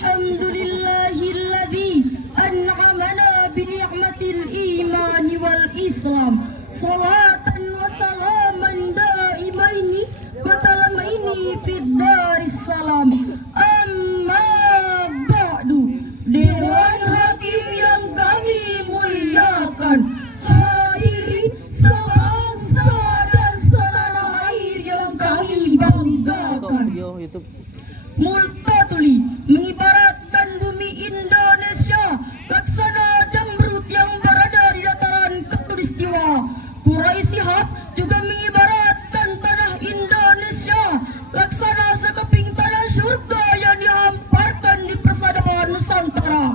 Alhamdulillahilladzi an'amana bi ni'matil iman wal Islam. Salatan wa salaman daimaini matalamaini fid daris salam. Amma ba'du. Dewan Hakim yang kami muliakan, hadirin sebangsa dan setanah air yang kami banggakan. Multatuli mengibaratkan bumi Indonesia laksana jamrut yang berada di dataran Khatulistiwa. Quraisy Hab juga mengibaratkan tanah Indonesia laksana sekeping tanah surga yang dihamparkan di persada Nusantara.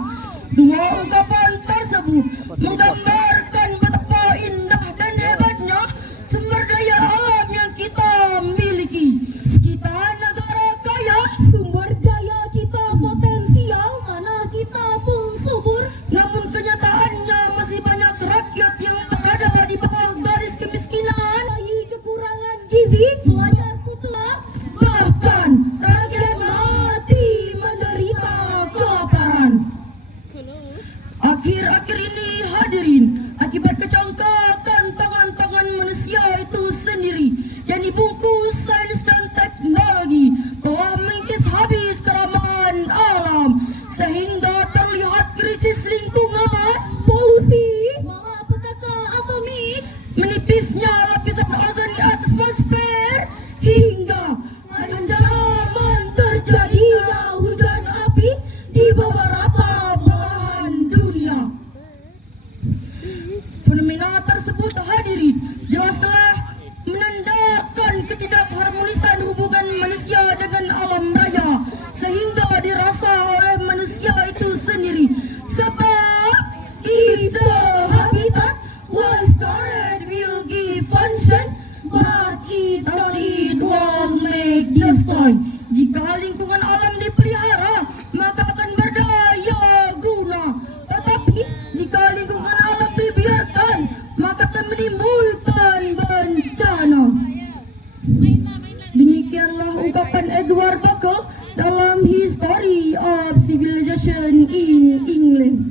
Dua ungkapan tersebut menggambarkan betapa indah dan hebatnya sumber daya alam yang kita miliki. Kita negara kaya, sumber daya kita potensial, tanah kita pun subur. Namun kenyataannya masih banyak rakyat yang berada di bawah garis kemiskinan, kekurangan gizi, pelajar putus, bahkan rakyat mati menderita kelaparan. Akhir-akhir ini hadirin, akibat kecongkakan tangan-tangan manusia itu sendiri yang dibungkus sains dan teknologi telah mengikis habis keramahan alam, sehingga terlihat krisis lingkungan, polusi, malapetaka atomik, menipisnya lapisan ozon di atmosfer, hingga ancaman terjadinya hujan api di beberapa belahan dunia. Fenomena tersebut hadirin jelaslah menandakan ketidakharmonisan hubungan manusia dengan alam raya, sehingga dirasa oleh manusia itu sendiri. Sebab if the habitat was stored will give function, but if not it will make destroy. Jika lingkungan alam dipelihara, maka akan berdaya guna. Tetapi jika lingkungan alam dibiarkan, maka akan menimbulkan bencana. Demikianlah ungkapan Edward Buckle dalam History of Civilization in England.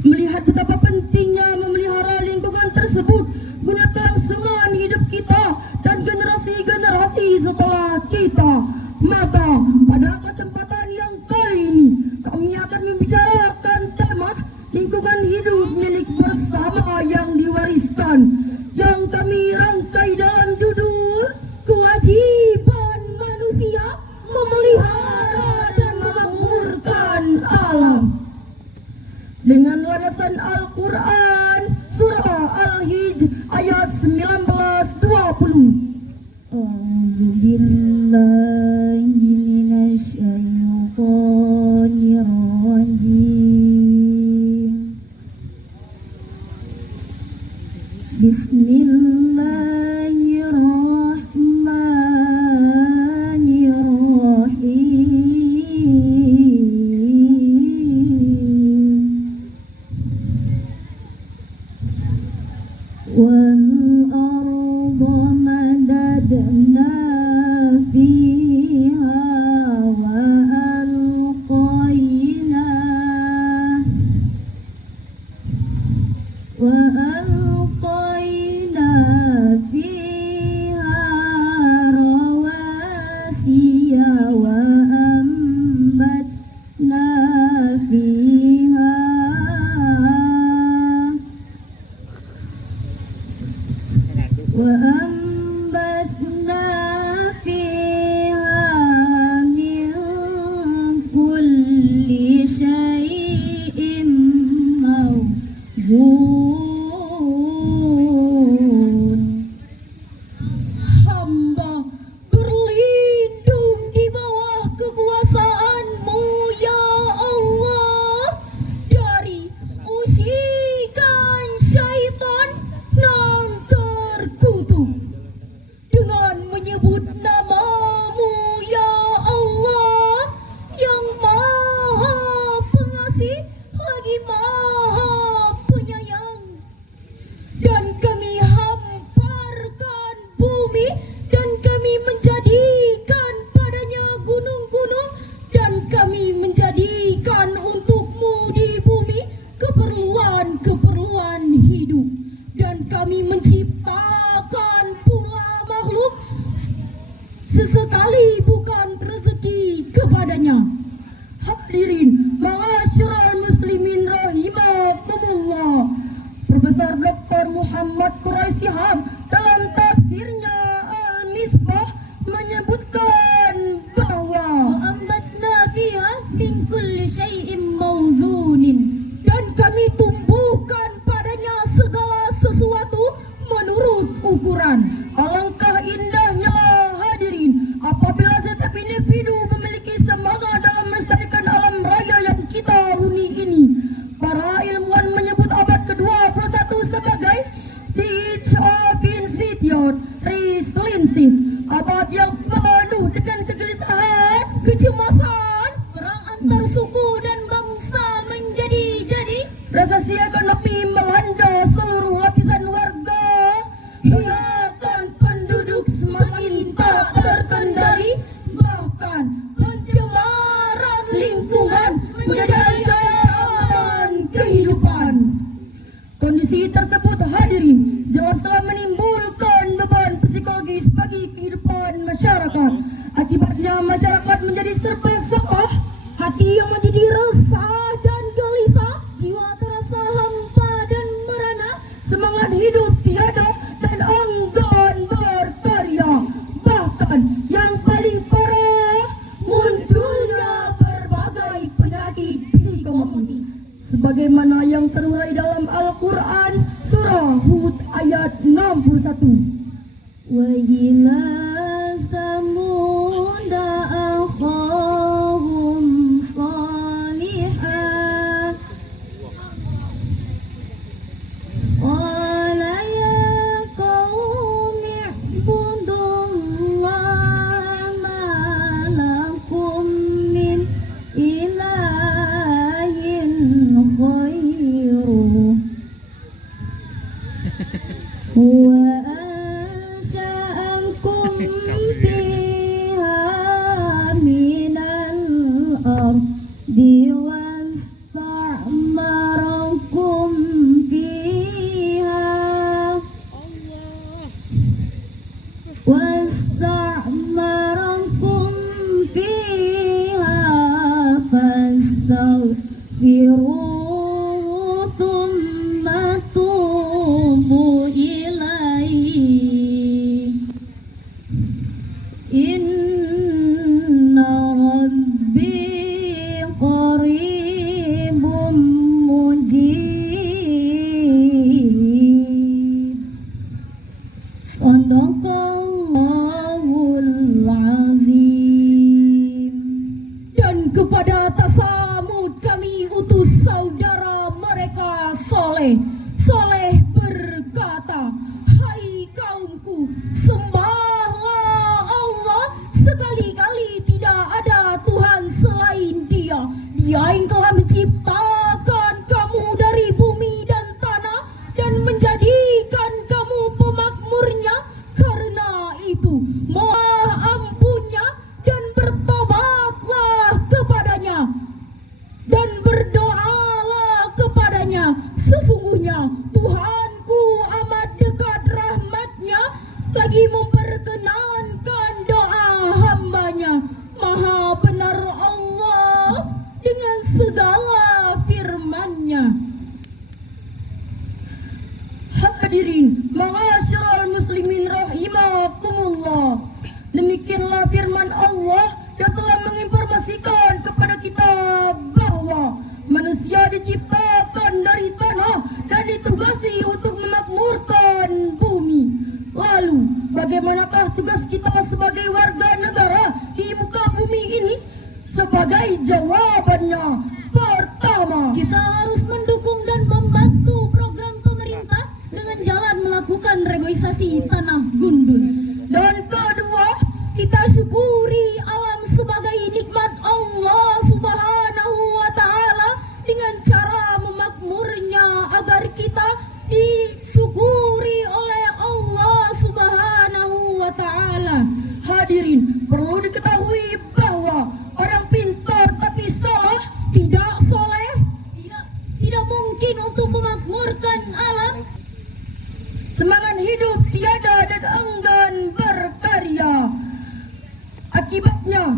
Melihat betapa pentingnya memelihara lingkungan tersebut guna kelangsungan hidup kita dan generasi-generasi setelah kita, maka pada kesempatan yang kali ini kami akan membicarakan tema lingkungan hidup milik bersama yang diwariskan, yang kami rangkai dalam judul Kewajiban Manusia Memelihara dan Memakmurkan Alam, dengan landasan Al-Quran Surah Al-Hijr ayat 19-20. A'udzubillahi minasyaitonirrajim. Bismillahirrahmanirrahim. Hadirin, ma'asyiral muslimin rahimakumullah. Profesor Dr. Muhammad Quraisy Shihab dalam tafsirnya Al-Misbah menyebutkan bahwa وأنبتنا فيها من كل شيء موزون. dan kami tumbuhkan padanya segala sesuatu menurut ukuran. Alangkah indahnya hadirin apabila setiap individu memiliki semangat dalam melestarikan alam raya yang kita huni ini. Para ilmuwan menyebut abad ke-21 sebagai the age of institute resiliences, abad yang penuh dengan kegelisahan, kecemasan, Perang antar suku dan bangsa menjadi-jadi. resesi ekonomi melanda seluruh lapisan warga, gerakan penduduk semakin tak terkendali, bahkan pencemaran lingkungan menjadi ancaman kehidupan. Kondisi tersebut hadirin jelas telah menimbulkan beban psikologis bagi kehidupan masyarakat. Akibatnya masyarakat menjadi serba salah, hati yang menjadi resah dan gelisah, Jiwa terasa hampa dan merana. semangat hidup tiada dan enggan berkarya. Bahkan yang paling parah, munculnya berbagai penyakit psikomotoris sebagaimana yang terurai dalam Al-Quran surah Hud ayat 61. وإلى ثمود أخاهم صالحا قال يا قوم اعبدوا الله ما لكم من إله غيره هو أنشأكم فيها من الأرض واستعمركم فيها فاستغفروه ثم توبوا إليه إن ربي قريب مجيب. Sadaqallahul azim. Dan kepada Tasamud kami utus saudara mereka Soleh. Soleh berkata, hai kaumku, sembahlah Allah, sekali-kali tidak ada Tuhan selain Dia. Dia yang telah menciptakan kamu dari bumi dan tanah dan menjadikan kamu pemakmurnya. Karena itu mohon ampunnya dan bertobatlah kepadanya dan berdoalah kepadanya. Sesungguhnya Tuhanku amat dekat rahmatnya, lagi memperkenankan doa hambanya. Maha benar Allah dengan segala firman-Nya. Hadirin, ma'asyiral muslimin rahimakumullah. Demikianlah firman Allah yang telah menginformasikan kepada kita bahwa manusia diciptakan dari tanah dan ditugasi untuk memakmurkan bumi. Lalu, bagaimanakah tugas kita sebagai warga negara di muka bumi ini? Sebagai jawabannya, pertama, Kita harus mendukung dan membantu program pemerintah dengan jalan melakukan reboisasi tanah gundul. dan kedua, kita syukuri alam sebagai nikmat Allah Subhanahu wa Ta'ala dengan cara memakmurnya agar kita disyukuri oleh Allah Subhanahu wa Ta'ala. Hadirin, perlu diketahui bahwa orang pintar tapi salah tidak soleh. Tidak mungkin untuk memakmurkan alam. Semangat hidup tiada dan enggan berkarya. Akibatnya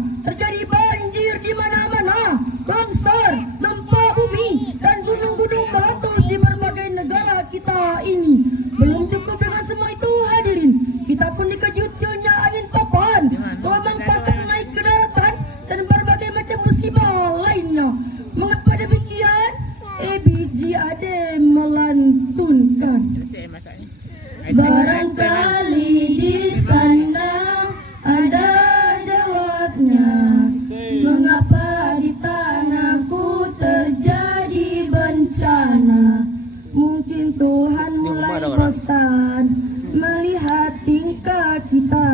musibah lainnya. Mengapa demikian? ABG ada melantunkan. Barangkali di sana ada jawabnya. Mengapa di tanahku terjadi bencana? Mungkin Tuhan mulai bosan melihat tingkah kita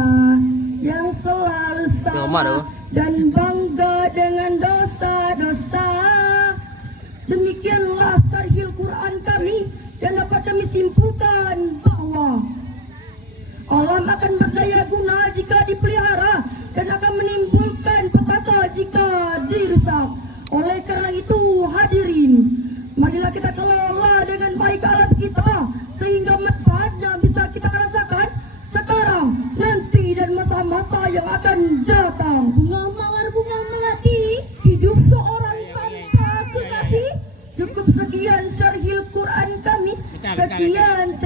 yang selalu salah dan bangga dengan dosa-dosa. Demikianlah Syarhil Quran kami yang dapat kami simpulkan bahwa alam akan berdaya guna jika dipelihara dan akan menimbulkan petaka jika dirusak. Oleh karena itu hadirin, marilah kita kelola dengan baik alam kita sehingga manfaatnya bisa kita rasakan sekarang, nanti dan masa-masa yang akan datang. Bunga mawar bunga melati, Hidup seorang tanpa kekasih. Cukup sekian Syarhil Quran kami. Sekian.